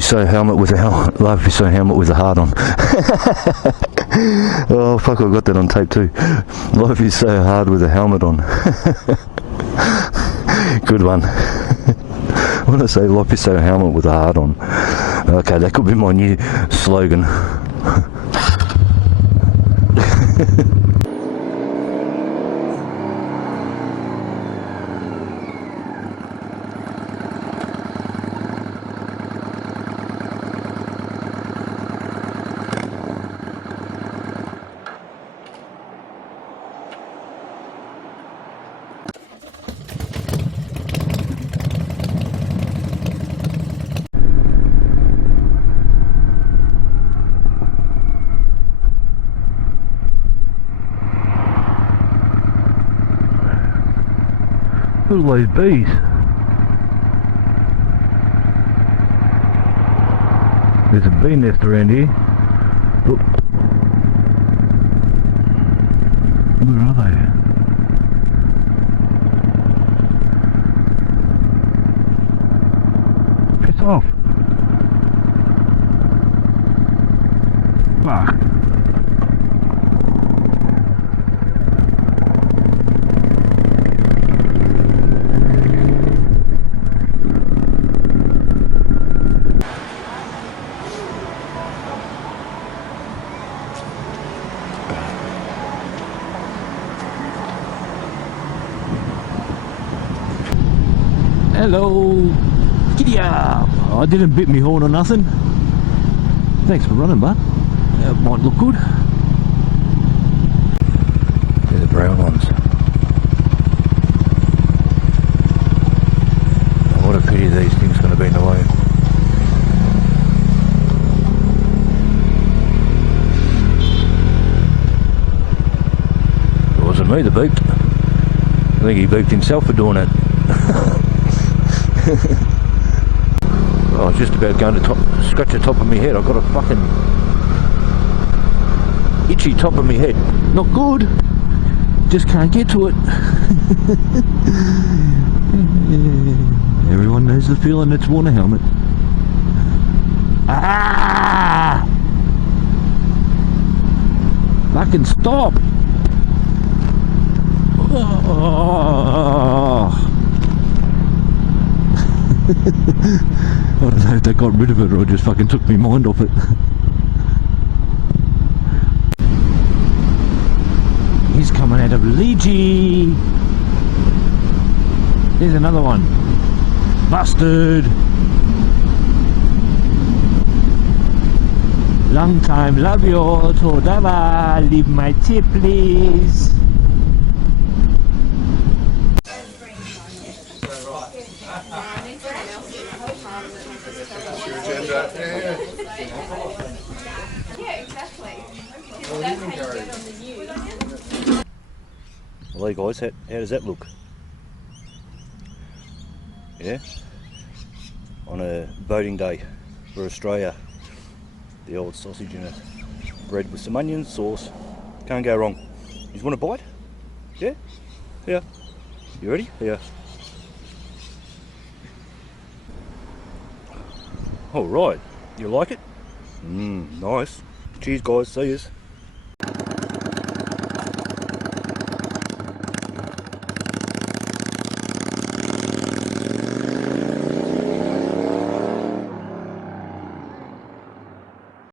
you so helmet with a helmet. Life is so helmet with a heart on. Oh fuck! I got that on tape too. Life is so hard with a helmet on. Good one. When I say life is so helmet with a heart on. Okay, that could be my new slogan. Look at those bees. There's a bee nest around here. Look. Where are they? Piss off. Fuck. Hello, giddy up. I didn't bit me horn or nothing. Thanks for running, bud. That might look good. They're the brown ones. Oh, what a pity these things are going to be in the way. It wasn't me that beeped. I think he beeped himself for doing it. I was just about going to scratch the top of my head. I've got a fucking itchy top of my head. Not good. Just can't get to it. Everyone knows the feeling. It's worn a helmet. Ah! Fucking stop! Oh. I don't know if they got rid of it or just fucking took my mind off it. He's coming out of Leegee. There's another one. Busted. Long time, love you. Todava. Leave my tip, please. Well, hey guys, how does that look? Yeah? On a boating day for Australia. The old sausage in it. Bread with some onion sauce. Can't go wrong. You want a bite? Yeah? Yeah. You ready? Yeah. Alright. You like it? Nice. Cheers guys, see yous.